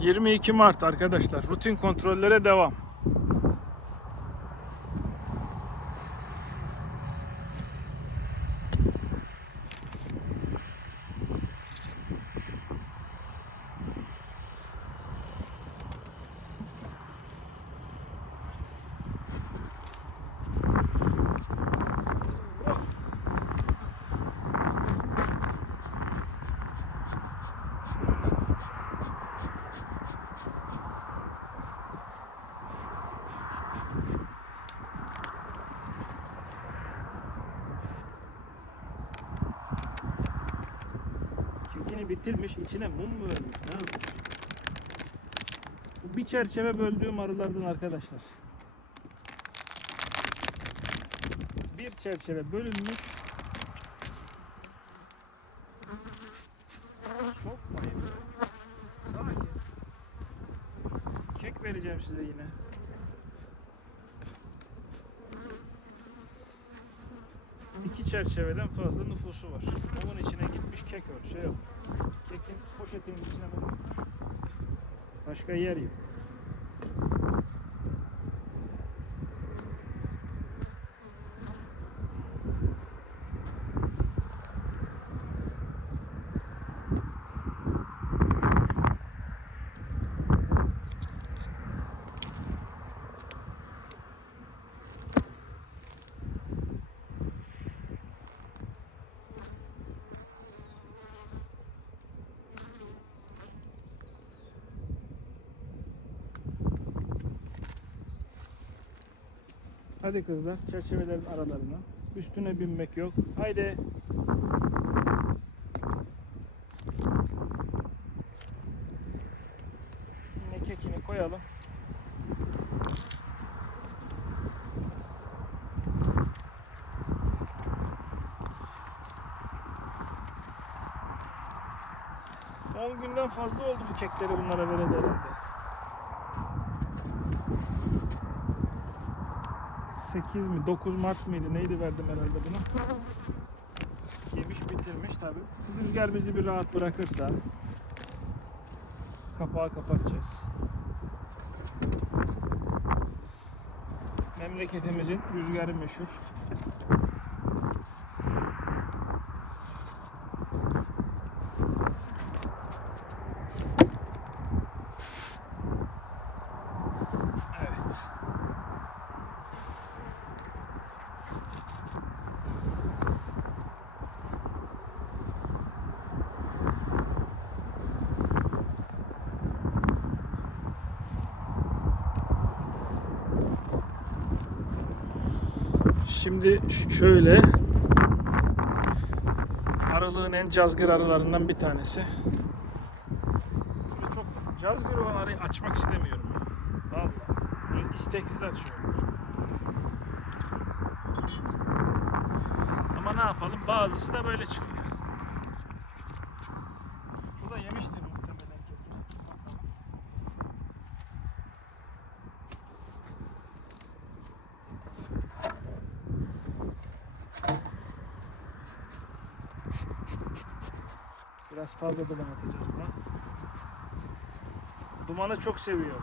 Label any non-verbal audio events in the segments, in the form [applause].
22 Mart arkadaşlar. Rutin kontrollere devam. Kekini bitirmiş, içine mum mu vermiş? Ne yapmış? Bu bir çerçeve böldüğüm arılardan arkadaşlar. Bir çerçeve bölünmüş. Sokmayın. Sakin. Kek vereceğim size yine. İki çerçeveden fazla nüfusu var. Onun içine gitmiş kek var. Şey yok. Kekin poşetin içine bunu. Başka yer yok. Hadi kızlar çerçevelerin aralarına. Üstüne binmek yok. Haydi. Yine kekini koyalım. Günden fazla oldu bu kekleri bunlara vereli herhalde. 8 mi 9 Mart mıydı neydi verdim herhalde buna. Yemiş bitirmiş tabi. Rüzgar bizi bir rahat bırakırsa kapağı kapatacağız. Memleketimizin rüzgarı meşhur. Evet. Şimdi şöyle aralığın en cazgır arılarından bir tanesi. Böyle çok cazgır olan arıyı açmak istemiyorum. ya. Vallahi. Böyle isteksiz açıyorum. Ama ne yapalım? Bazısı da böyle çıkıyor. Bu da yemiştir muhtemelen kekini. Bakalım. Biraz fazla duman atacağız buna. Dumanı çok seviyor.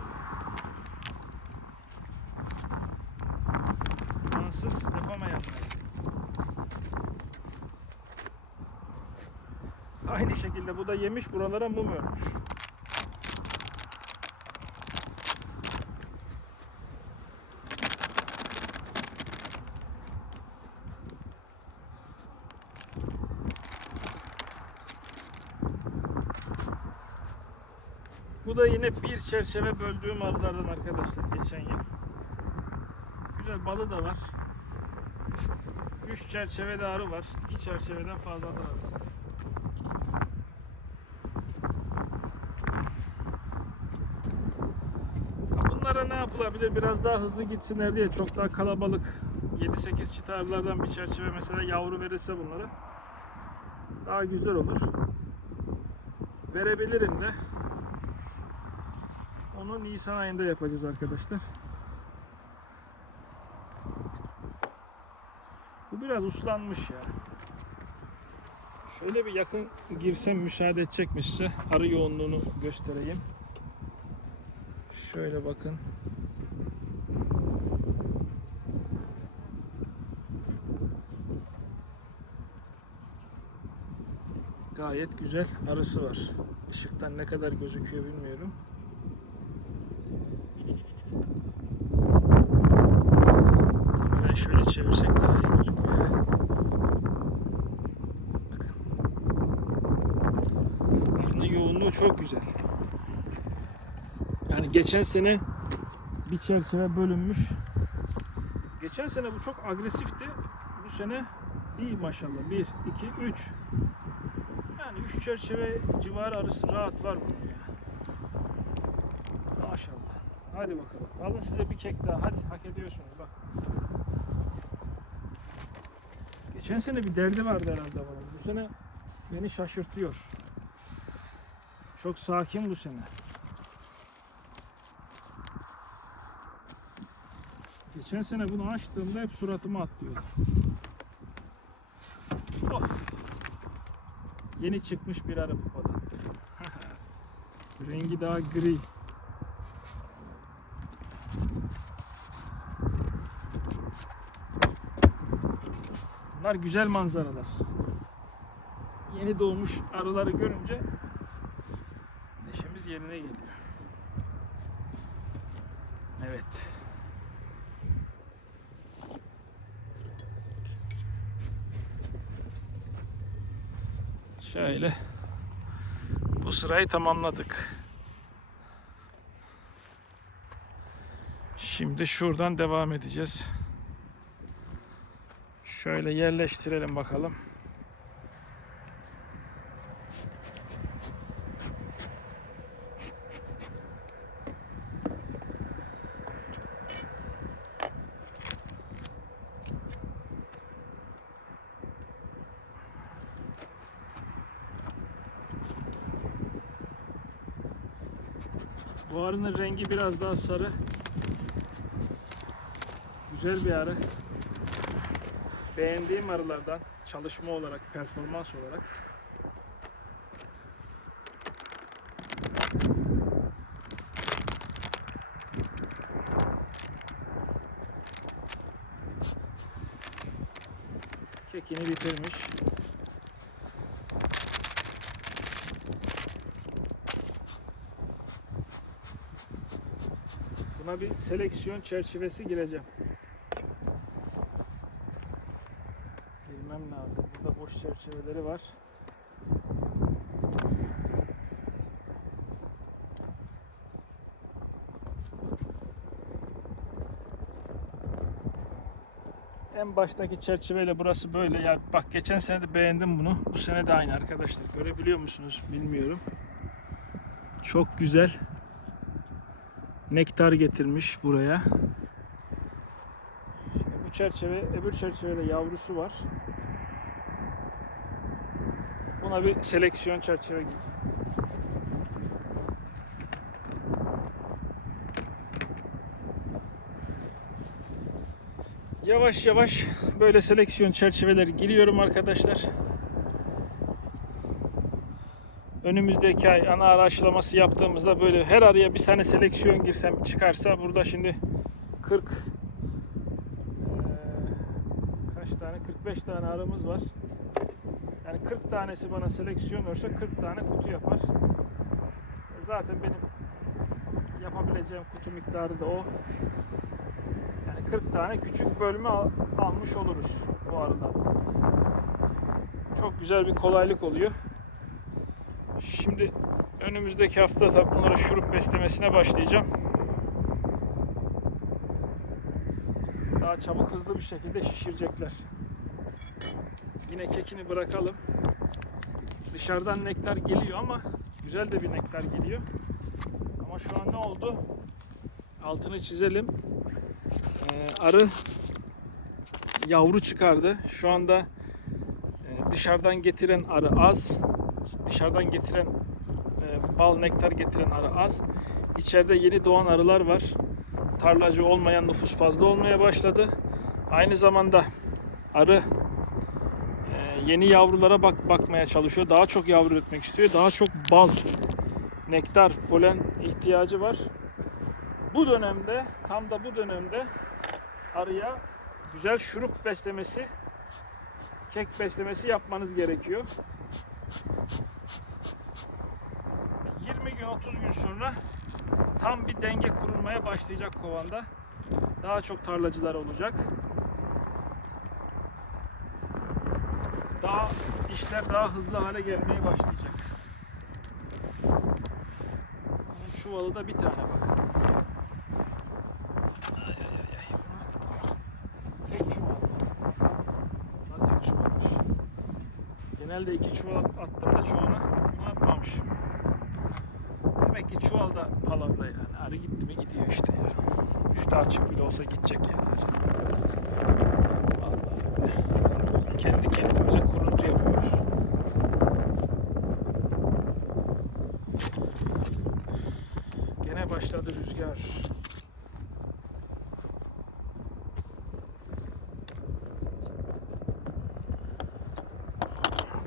Dumansız yapamayanlar. Aynı şekilde bu da yemiş buralara mum örmüş. Bu da yine bir çerçeve böldüğüm arılardan arkadaşlar geçen yıl. Güzel balı da var. 3 çerçevede arı var. 2 çerçeveden fazladır arısı. Bunlara ne yapılabilir? Biraz daha hızlı gitsinler diye çok daha kalabalık 7-8 çift arılardan bir çerçeve mesela yavru verirse bunlara daha güzel olur. Verebilirim de. Onu Nisan ayında yapacağız arkadaşlar. Bu biraz uslanmış ya. Şöyle bir yakın girsem müsaade edecekmişse arı yoğunluğunu göstereyim. Şöyle bakın. Gayet güzel arısı var. Işıktan ne kadar gözüküyor bilmiyorum. Kamerayı şöyle çevirsek daha iyi gözüküyor. Bakın. Yoğunluğu çok güzel. Yani geçen sene bir çerçeve bölünmüş. Geçen sene bu çok agresifti. Bu sene iyi maşallah. 1, 2, 3. Yani 3 çerçeve civarı arası rahat var bunun ya. Maşallah. Hadi bakalım. Alın size bir kek daha. Hadi hak ediyorsunuz bak. Geçen sene bir derdi vardı herhalde bunun. Bu sene beni şaşırtıyor. Çok sakin bu sene. Geçen sene bunu açtığımda hep suratıma atlıyordu. Oh. Yeni çıkmış bir arı pupadan. [laughs] Rengi daha gri. Bunlar güzel manzaralar. Yeni doğmuş arıları görünce neşemiz yerine geliyor. Evet. Şöyle bu sırayı tamamladık. Şimdi şuradan devam edeceğiz. Şöyle yerleştirelim bakalım. Bu arının rengi biraz daha sarı. Güzel bir arı. Beğendiğim arılardan çalışma olarak, performans olarak. Kekini bitirmiş. Buna bir seleksiyon çerçevesi gireceğim. Girmem lazım. Burada boş çerçeveleri var. En baştaki çerçeveyle burası böyle. Ya bak geçen sene de beğendim bunu. Bu sene de aynı arkadaşlar. Görebiliyor musunuz bilmiyorum. Çok güzel nektar getirmiş buraya. Şimdi bu çerçeve, öbür çerçevede yavrusu var. Buna bir seleksiyon çerçeve gibi. Yavaş yavaş böyle seleksiyon çerçeveleri giriyorum arkadaşlar. önümüzdeki ay ana ara aşılaması yaptığımızda böyle her araya bir tane seleksiyon girsem çıkarsa burada şimdi 40 eee, kaç tane 45 tane arımız var. Yani 40 tanesi bana seleksiyon olursa 40 tane kutu yapar. Zaten benim yapabileceğim kutu miktarı da o. Yani 40 tane küçük bölme al- almış oluruz bu arada. Çok güzel bir kolaylık oluyor. Şimdi önümüzdeki hafta da bunlara şurup beslemesine başlayacağım. Daha çabuk hızlı bir şekilde şişirecekler. Yine kekini bırakalım. Dışarıdan nektar geliyor ama güzel de bir nektar geliyor. Ama şu an ne oldu? Altını çizelim. Ee, arı yavru çıkardı. Şu anda e, dışarıdan getiren arı az dışarıdan getiren e, bal nektar getiren arı az. İçeride yeni doğan arılar var. Tarlacı olmayan nüfus fazla olmaya başladı. Aynı zamanda arı yeni yavrulara bak bakmaya çalışıyor. Daha çok yavru üretmek istiyor. Daha çok bal, nektar, polen ihtiyacı var. bu dönemde tam da bu dönemde arıya güzel şurup beslemesi kek beslemesi yapmanız gerekiyor. 20 gün 30 gün sonra tam bir denge kurulmaya başlayacak kovanda. Daha çok tarlacılar olacak. Daha işler daha hızlı hale gelmeye başlayacak. Bunun çuvalı da bir tane bak. Tek çuval. Bunlar tek çuvalmış. Genelde iki çuval at- attım da çoğuna bunu atmamışım. Demek ki çuvalda palavra yani. Arı gitti mi gidiyor işte ya. Üstü açık bile olsa gidecek yerler. Kendi kendimize kuruntu yapıyoruz. Gene başladı rüzgar.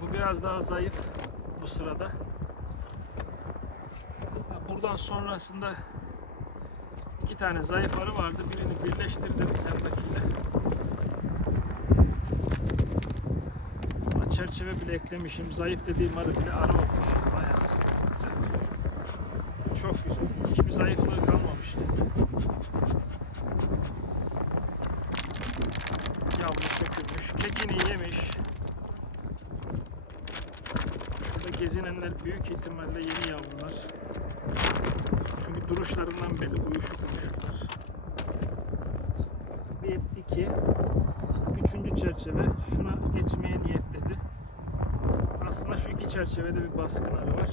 Bu biraz daha zayıf bu sırada. Buradan sonrasında iki tane zayıf arı vardı. Birini birleştirdim yandakiyle. Ama çerçeve bile eklemişim. Zayıf dediğim arı bile arı olmuş. Bayağı Çok güzel. Hiçbir zayıflığı kalmamış. Yavru sökülmüş. Kekini yemiş. Şurada gezinenler büyük ihtimalle yeni yavrular. Çünkü duruşlarından belli uyuşuk uyuşuklar. Bir, iki, üçüncü çerçeve şuna geçmeye niyetledi. Aslında şu iki çerçevede bir baskın arı var.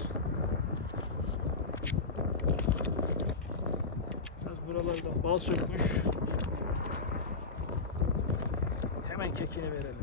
Biraz buralardan bal sökmüş. Hemen kekini verelim.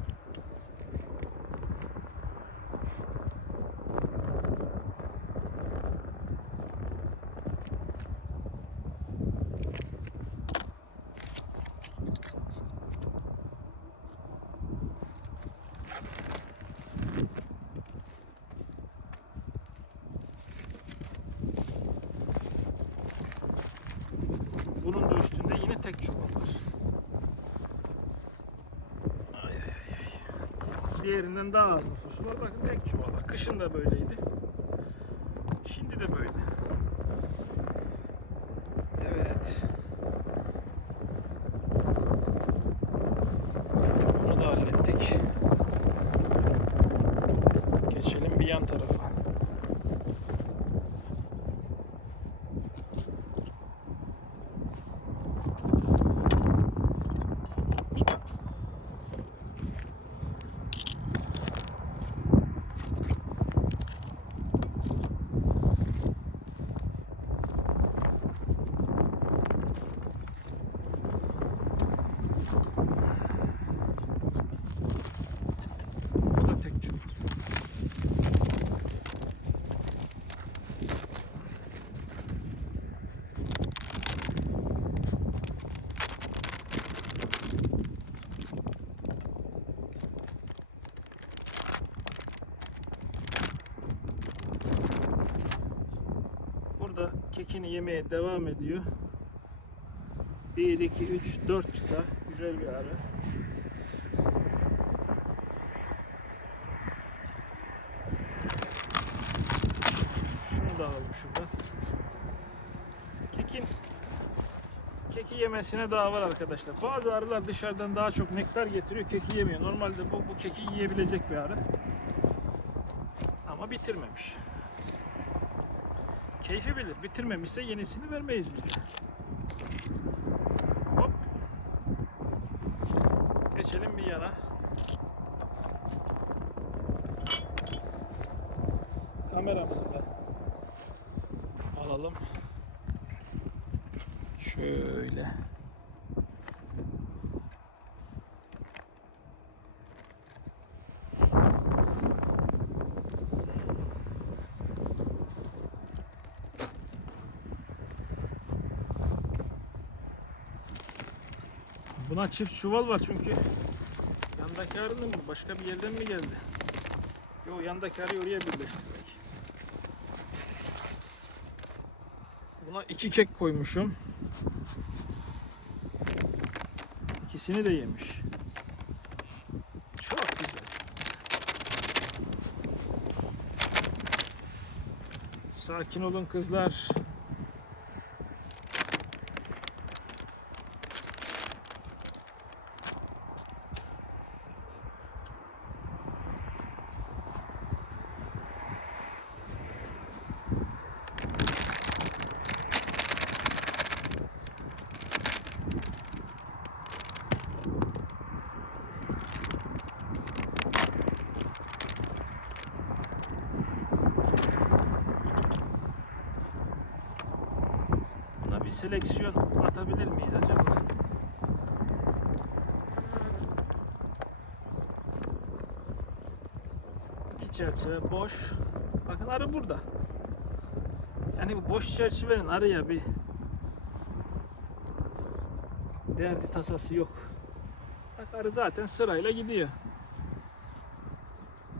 Bunun da üstünde yine tek çuval var. Ay ay ay ay. Diğerinden daha az nüfusu var. Bakın tek çuval var. Kışın da böyleydi. Şimdi de böyle. Evet. Bunu da hallettik. Geçelim bir yan tarafa. Bu da tek çuval. Burada kekini yemeye devam ediyor. 1, 2, 3, 4 çıta. Güzel bir arı. Şunu da alalım şuradan. Kekin keki yemesine daha var arkadaşlar. Bazı arılar dışarıdan daha çok nektar getiriyor, keki yemiyor. Normalde bu, bu keki yiyebilecek bir arı. Ama bitirmemiş. Keyfi bilir. Bitirmemişse yenisini vermeyiz biz. Hop. Geçelim bir yana. Kameramızı da alalım. Şöyle. Çift çuval var çünkü yandaki arının mı başka bir yerden mi geldi? Yok yandaki arıyı oraya birleştirdik. Buna iki kek koymuşum. İkisini de yemiş. Çok güzel. Sakin olun kızlar. Seleksiyon atabilir miyiz acaba? İki çerçeve boş. Bakın arı burada. Yani bu boş çerçevenin arıya bir derdi tasası yok. Bak arı zaten sırayla gidiyor.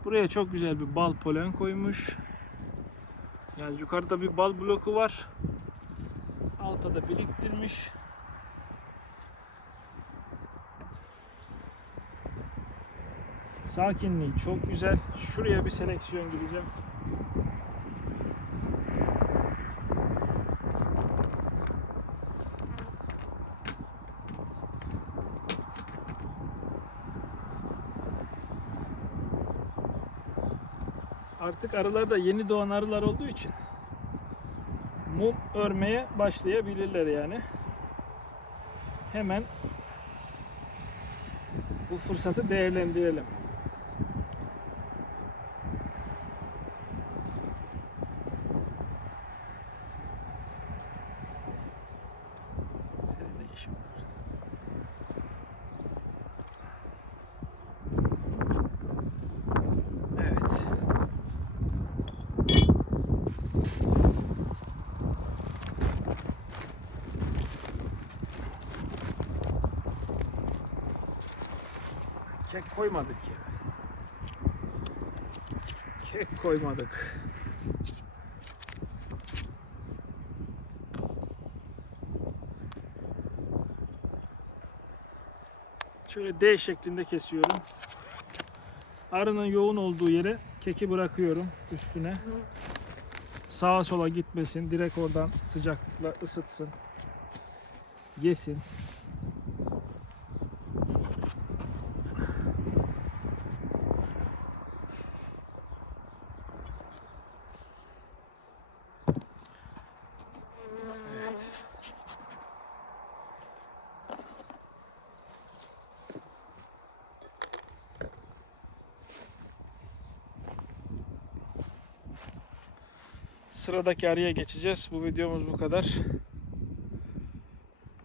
Buraya çok güzel bir bal polen koymuş. Yani yukarıda bir bal bloku var. Alta da biriktirmiş. Sakinliği çok güzel. Şuraya bir seleksiyon gideceğim. Artık arılar da yeni doğan arılar olduğu için mum örmeye başlayabilirler yani. Hemen bu fırsatı değerlendirelim. Senin ne işin var? Evet. Kek koymadık ya. Kek koymadık. Şöyle D şeklinde kesiyorum. Arının yoğun olduğu yere keki bırakıyorum üstüne. Sağa sola gitmesin. Direkt oradan sıcaklıkla ısıtsın. Yesin. Sıradaki arıya geçeceğiz. Bu videomuz bu kadar.